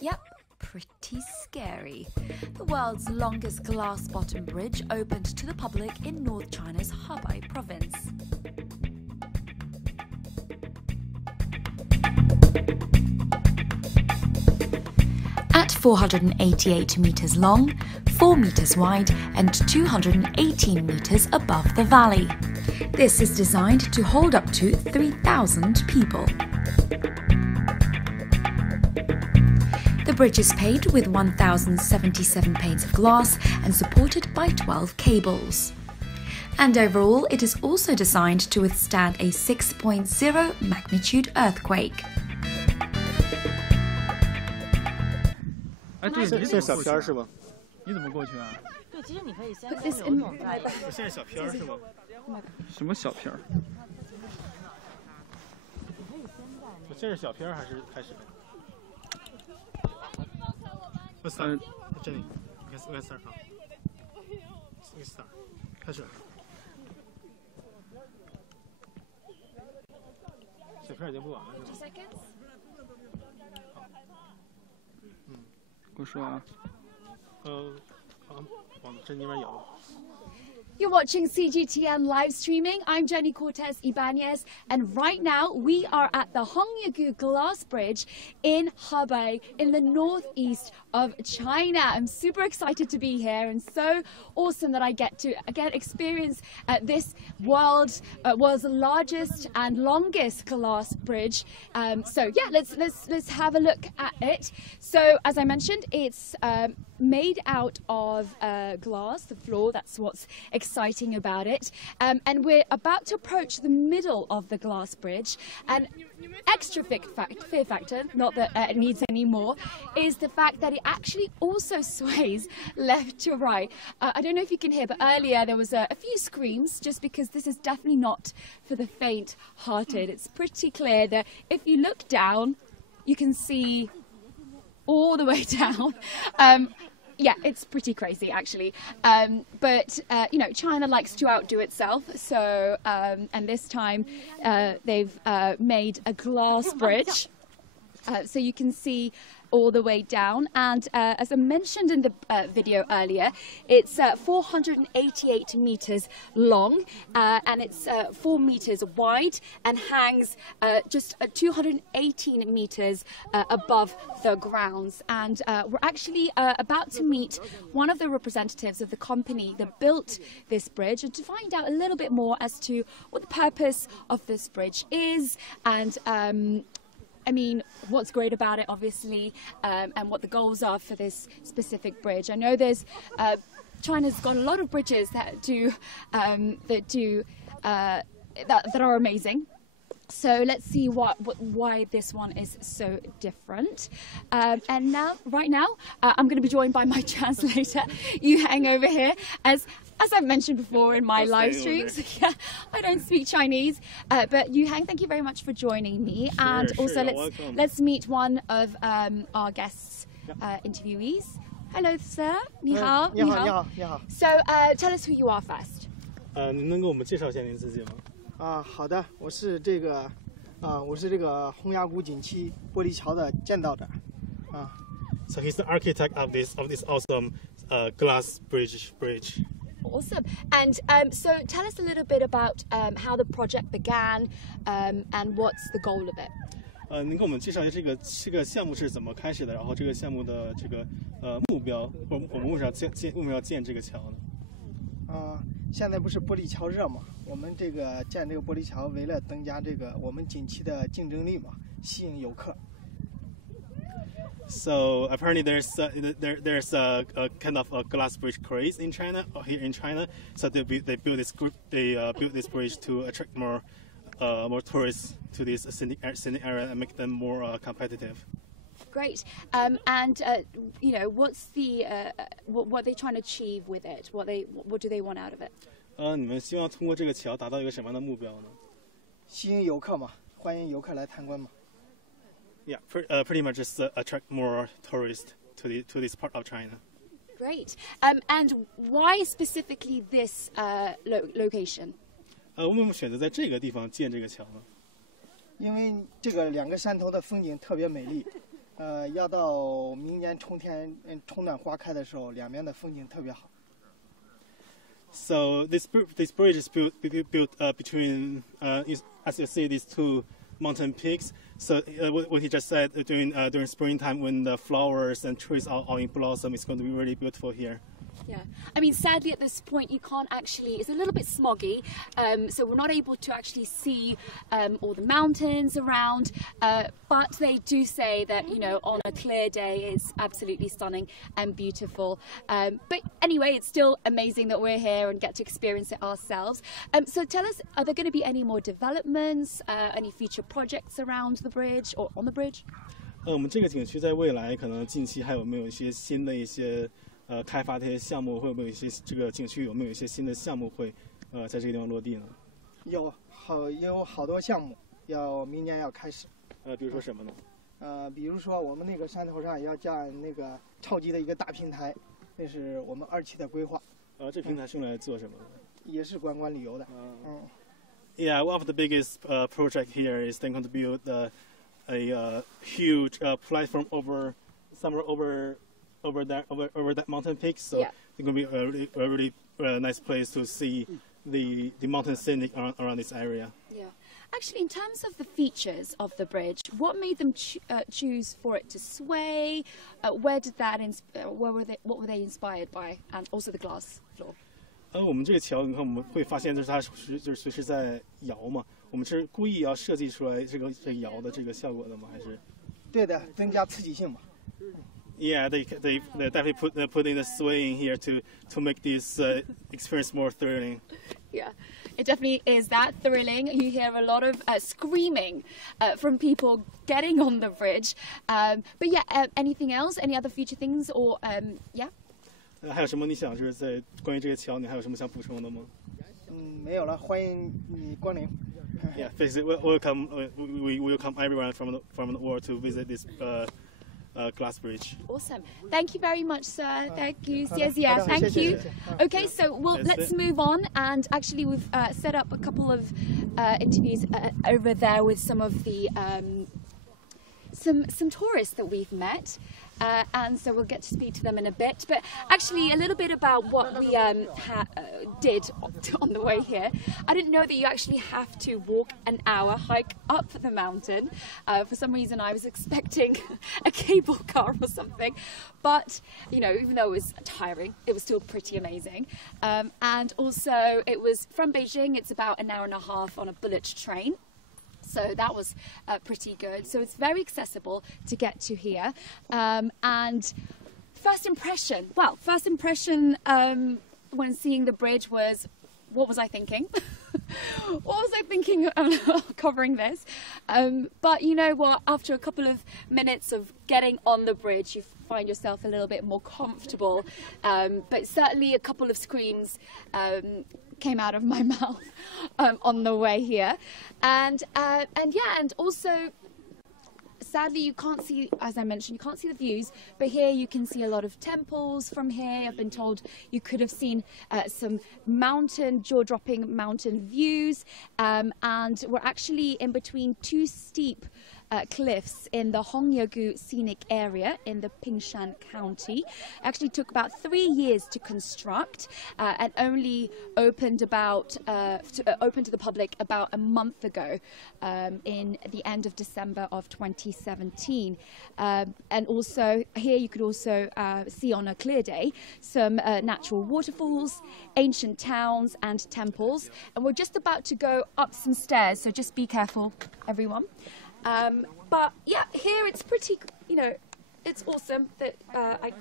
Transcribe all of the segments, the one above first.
Yep, pretty scary. The world's longest glass-bottom bridge opened to the public in North China's Hebei province. At 488 meters long, 4 meters wide, and 218 meters above the valley. This is designed to hold up to 3,000 people. The bridge is paved with 1,077 panes of glass and supported by 12 cables. And overall, it is also designed to withstand a 6.0 magnitude earthquake. 哎，对，这是小片是吗？你怎么过去啊？对，其实你可以先。这是小片是吗？什么小片？这是小片还是开始？Let's start. Jenny, let's start now. Let's start. 开始。小片已经不完了是吧？我说啊，往这里面摇。 You're watching CGTN live streaming. I'm Jenny Cortes Ybañez, and right now we are at the Hongyagu Glass Bridge in Hebei in the northeast of China. I'm super excited to be here and so awesome that I get to again experience this world's largest and longest glass bridge. So yeah, let's have a look at it. So as I mentioned, it's made out of glass, the floor. That's what's exciting about it. And we're about to approach the middle of the glass bridge. And extra fear factor, not that it needs any more, is the fact that it actually also sways left to right. I don't know if you can hear, but earlier there was a few screams, just because this is definitely not for the faint-hearted. It's pretty clear that if you look down, you can see all the way down. Yeah, it's pretty crazy actually, but you know, China likes to outdo itself, so and this time they've made a glass bridge, so you can see all the way down, and as I mentioned in the video earlier, it's 488 meters long, and it's 4 meters wide and hangs just 218 meters above the grounds. And we're actually about to meet one of the representatives of the company that built this bridge, and to find out a little bit more as to what the purpose of this bridge is, and I mean, what's great about it, obviously, and what the goals are for this specific bridge. I know there's China's got a lot of bridges that are amazing. So let's see why this one is so different. And now, right now, I'm going to be joined by my translator, Ybañez, over here, as I've mentioned before in my live streams. Yeah, I don't speak Chinese, but Ybañez, thank you very much for joining me. And also, let's meet one of our guests, interviewees. Hello, sir. 你好. 你好，你好，你好。 So, tell us who you are first. 您能给我们介绍一下您自己吗？好的，我是这个洪崖谷景区玻璃桥的建造者。So he's the architect of this awesome glass bridge. Awesome. And so tell us a little bit about how the project began and what's the goal of it. 您给我们介绍一下这个项目是怎么开始的，然后这个项目的这个目标，我们为什么要建这个桥呢？现在不是玻璃桥热嘛？我们这个建这个玻璃桥，为了增加这个我们景区的竞争力嘛，吸引游客。So apparently there's a kind of a glass bridge craze in China, here in China. So they built this bridge to attract more tourists to this scenic area and make them more competitive. Great. And you know, what's the what are they trying to achieve with it? What do they want out of it? 你们希望通过这个桥达到一个什么样的目标呢？吸引游客嘛，欢迎游客来参观嘛。Yeah, pretty much just attract more tourists to this part of China. Great. And why specifically this location? 为什么选择在这个地方建这个桥呢？因为这个两个山头的风景特别美丽，要到明年春暖花开的时候，两边的风景特别好。So this bridge is built between, as you see, these two mountain peaks. So what he just said, during springtime when the flowers and trees are all in blossom, it's going to be really beautiful here. Yeah, I mean, sadly at this point you can't actually, it's a little bit smoggy, so we're not able to actually see all the mountains around, but they do say that, you know, on a clear day it's absolutely stunning and beautiful. But anyway, it's still amazing that we're here and get to experience it ourselves. So tell us, are there going to be any more developments, any future projects around the bridge or on the bridge? 我们这个景区在未来可能近期还有没有一些新的开发的一些项目，会不会有一些这个景区有没有一些新的项目会在这个地方落地呢？有好多项目要明年要开始。比如说什么呢？比如说我们那个山头上要建那个超级的一个大平台，那是我们2期的规划。这平台是用来做什么的？也是观光旅游的。Yeah, one of the biggest project here is they're going to build a huge platform over that mountain peak. So yeah. It's going to be a really nice place to see the mountain scenic around this area. Yeah. Actually, in terms of the features of the bridge, what made them choose for it to sway? What were they inspired by? And also the glass floor. 我们这个桥，你看我们会发现，就是它就是随时在摇嘛。我们是故意要设计出来这个摇的这个效果的吗？还是？对的，增加刺激性嘛。Yeah, they definitely put in the swaying here to make this experience more thrilling. Yeah, it definitely is that thrilling. You hear a lot of screaming from people getting on the bridge. But yeah, anything else? Any other future things? Or yeah. 还有什么你想就是在关于这个桥，你还有什么想补充的吗？没有了，欢迎你光临。Yeah, we welcome everyone from the world to visit this glass bridge. Awesome. Thank you very much, sir. Thank you. Yeah, thank you. Okay, so let's move on. And actually, we've set up a couple of interviews over there with some of the some tourists that we've met. And so we'll get to speak to them in a bit. But actually, a little bit about what we did on the way here. I didn't know that you actually have to walk an hour hike up the mountain. For some reason, I was expecting a cable car or something. But, you know, even though it was tiring, it was still pretty amazing. And also, it was from Beijing, it's about an hour and a half on a bullet train. So that was pretty good. So it's very accessible to get to here. And first impression when seeing the bridge was, what was I thinking? What was I thinking covering this? But you know what, after a couple of minutes of getting on the bridge, you find yourself a little bit more comfortable. But certainly a couple of screams came out of my mouth on the way here. And also, sadly, you can't see, as I mentioned, you can't see the views, but here you can see a lot of temples from here. I've been told you could have seen some jaw-dropping mountain views, and we're actually in between two steep cliffs in the Hongyagu scenic area in the Pingshan County. It actually took about 3 years to construct and only opened to the public about a month ago in the end of December of 2017. And also here you could also see on a clear day some natural waterfalls, ancient towns and temples. And we're just about to go up some stairs, so just be careful, everyone. But yeah, here it's pretty, you know, it's awesome that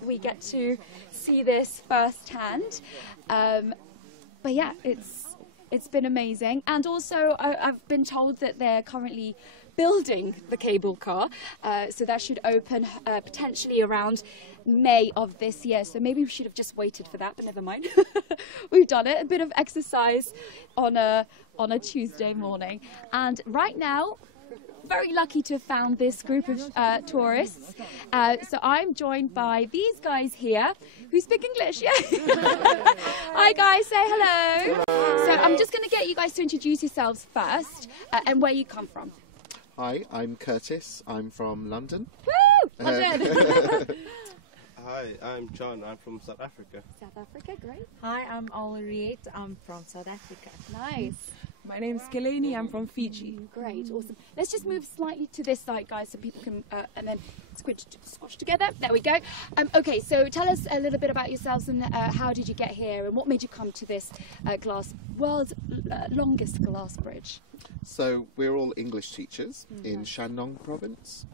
we get to see this firsthand. But yeah, it's been amazing. And also I've been told that they're currently building the cable car, so that should open potentially around May of this year. So maybe we should have just waited for that, but never mind. We've done it. A bit of exercise on a Tuesday morning. And right now, very lucky to have found this group of tourists. So I'm joined by these guys here who speak English. Yeah. Hi guys, say hello. So I'm just going to get you guys to introduce yourselves first and where you come from. Hi, I'm Curtis. I'm from London. Woo! London! Hi, I'm John. I'm from South Africa. South Africa, great. Hi, I'm Ulriette. I'm from South Africa. Nice. My name's Kelani. I'm from Fiji. Great, awesome. Let's just move slightly to this side, guys, so people can, and then squash together. There we go. Okay, so tell us a little bit about yourselves and how did you get here and what made you come to this world's longest glass bridge? So we're all English teachers in Shandong province,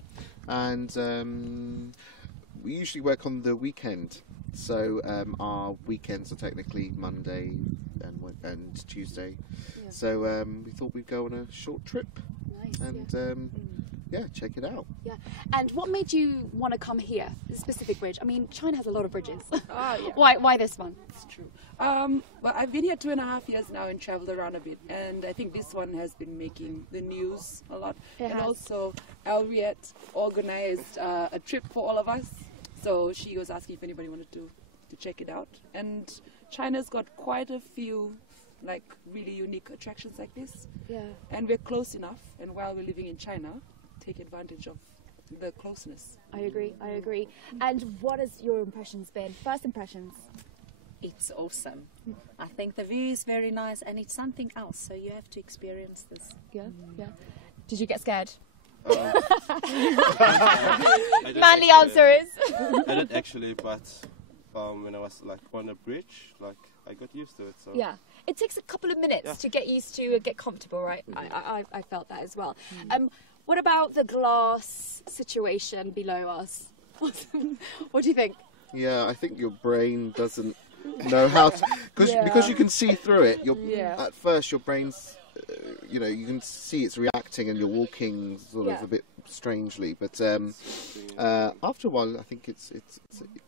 and we usually work on the weekend. So our weekends are technically Monday and Tuesday. Yeah. So we thought we'd go on a short trip. Nice, and yeah, check it out. Yeah. And what made you want to come here, this specific bridge? I mean, China has a lot of bridges. Yeah. Why this one? It's true. Well, I've been here 2.5 years now and traveled around a bit, and I think this one has been making the news a lot. It has. Also, Ulriette organized a trip for all of us, so she was asking if anybody wanted to check it out. And China's got quite a few like really unique attractions like this. Yeah. And we're close enough, and while we're living in China, take advantage of the closeness. I agree. And what has your impressions been? First impressions? It's awesome. I think the view is very nice and it's something else, so you have to experience this. Yeah. Did you get scared? I Manly answer is? I did actually, but when I was like on the bridge, like I got used to it. So Yeah. It takes a couple of minutes to get used to and get comfortable, right? I felt that as well. What about the glass situation below us? What do you think? Yeah, I think your brain doesn't know how to, because you can see through it. At first, your brain's, you know, you can see it's reacting and you're walking sort of a bit strangely. But after a while, I think it's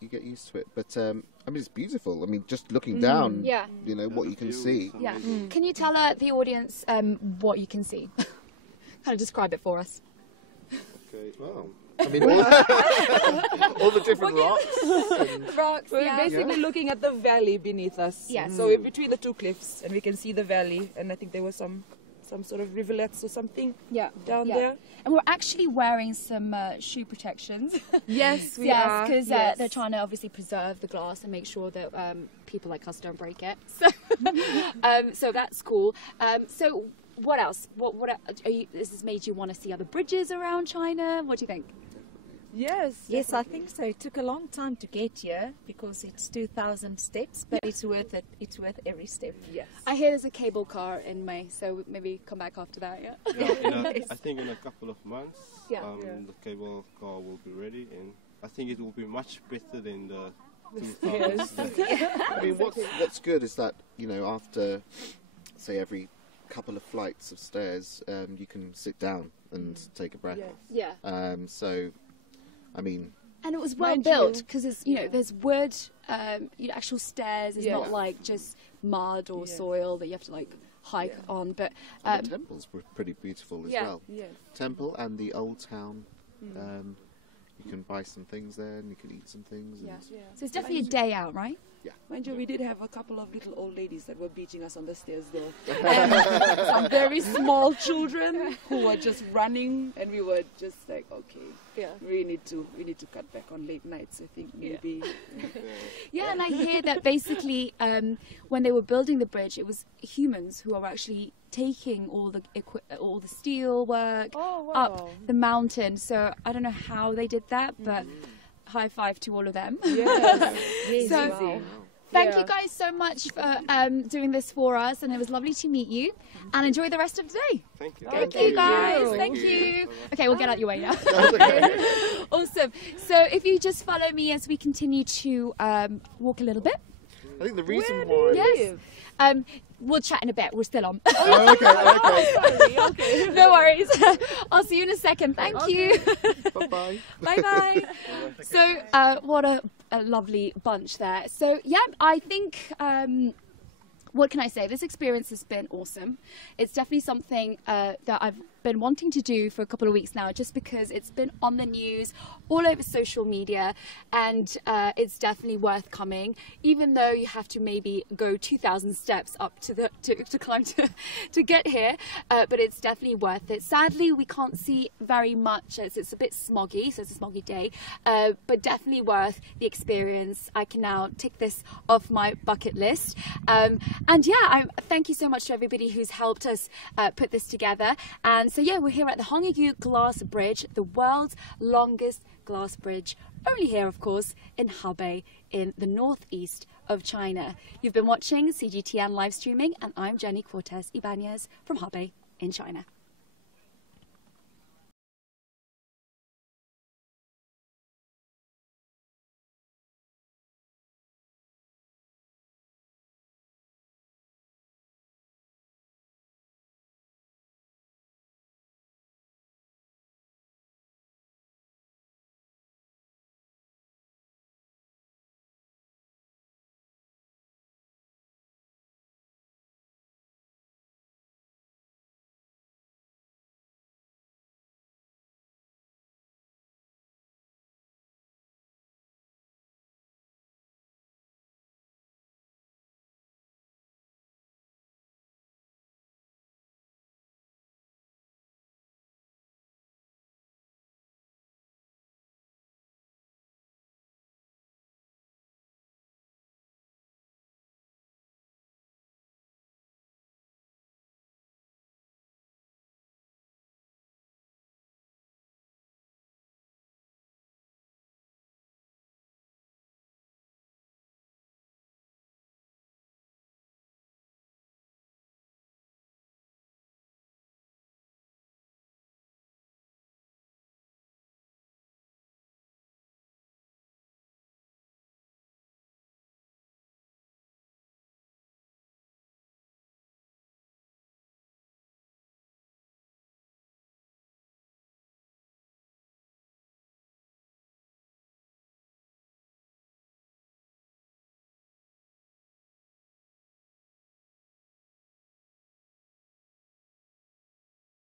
you get used to it. But I mean, it's beautiful. I mean, just looking down, you know what you can see. Yeah. Can you tell the audience what you can see? Kind of describe it for us. Okay. Wow. I mean, all the different rocks. Rocks, We're basically looking at the valley beneath us. Yes. So we're between the two cliffs, and we can see the valley. And I think there were some sort of rivulets or something down there. And we're actually wearing some shoe protections. Yes, we are. Because they're trying to obviously preserve the glass and make sure that people like us don't break it. So, so that's cool. So what else? What this has made you want to see other bridges around China? What do you think? Yes, I think so. It took a long time to get here because it's 2,000 steps, but it's worth it. It's worth every step. Yes. I hear there's a cable car in May, so maybe come back after that, I think in a couple of months, the cable car will be ready, and I think it will be much better than the 2,000 steps. I mean, what's good is that, you know, after, say, every couple of flights of stairs, you can sit down and take a breath. Yeah. So, I mean, and it was well built because it's there's wood, actual stairs. It's not like just mud or soil that you have to like hike on. But the temples were pretty beautiful as well. Yeah. Temple and the old town. You can buy some things there, and you can eat some things. And So it's definitely a day out, right? Yeah. Mind you, we did have a couple of little old ladies that were beating us on the stairs though. Some very small children who were just running, and we were just like, okay, we need to cut back on late nights, I think maybe. Yeah, and I hear that basically when they were building the bridge, it was humans who are actually taking all the steel work up the mountain. So I don't know how they did that, but high five to all of them. Yes. So thank you guys so much for doing this for us, and it was lovely to meet you. And enjoy the rest of the day. Thank you. Thank you guys. Thank you. Okay, we'll get out your way now. Awesome. So if you just follow me as we continue to walk a little bit. I think the reason why... Yes. We'll chat in a bit. We're still on. Okay. No worries. I'll see you in a second. Thank you. Bye-bye. Bye-bye. So what a lovely bunch there. So, yeah, I think... what can I say? This experience has been awesome. It's definitely something that I've been wanting to do for a couple of weeks now, just because it's been on the news all over social media, and it's definitely worth coming, even though you have to maybe go 2,000 steps up to climb to get here, but it's definitely worth it. Sadly, we can't see very much as it's a bit smoggy, so it's a smoggy day, but definitely worth the experience. I can now tick this off my bucket list, and yeah, thank you so much to everybody who's helped us put this together. And so yeah, we're here at the Hongyagyu Glass Bridge, the world's longest glass bridge, only here of course in Hebei in the northeast of China. You've been watching CGTN live streaming, and I'm Cortes Ybañez from Hebei in China.